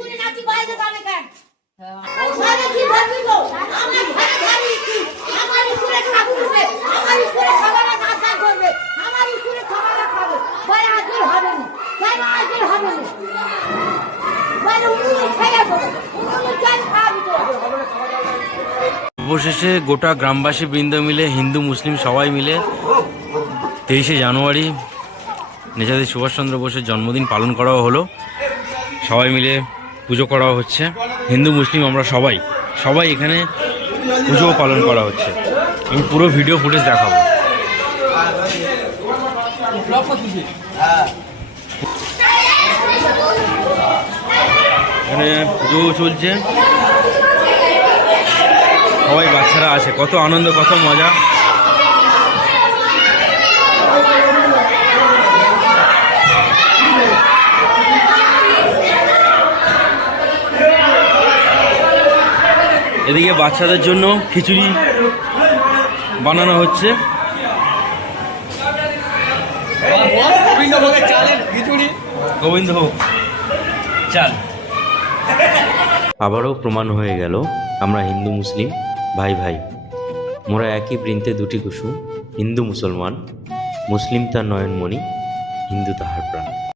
স্কুলে নাচি বাইরে গানে কেন ঘরে কি বলবি তো আমার ঘরে গাড়ি কি আমার স্কুলে খাবো হবে আমার স্কুলে খাবারটা নাচা করবে আমার স্কুলে খাবারটা খাবে ভাই আজকে হবে না ভাই আজকে হবে না ভাই উনি খেয়ে বলে উনি চাই খাবি তো অবশেষে গোটা গ্রামবাসী বৃন্দ মিলে হিন্দু মুসলিম সবাই মিলে 23শে জানুয়ারি নেতাজি সুভাষচন্দ্র বোসের জন্মদিন পালন করা হলো। সবাই মিলে পুজো করা হচ্ছে, হিন্দু মুসলিম আমরা সবাই এখানে পুজো পালন করা হচ্ছে। আমি পুরো ভিডিও ফুটেজ দেখাবো। এখানে পুজো চলছে, সবাই বাচ্চারা আছে, কত আনন্দ কত মজা। এদিকে বাচ্চাদের জন্য খিচুড়ি বানানো হচ্ছে। গোবিন্দভোগ চাল। আবারও প্রমাণ হয়ে গেল আমরা হিন্দু মুসলিম ভাই ভাই, মোরা একই বৃন্তে দুটি কুসুম। হিন্দু মুসলমান, মুসলিম তার নয়নমণি, হিন্দু তাহার প্রাণ।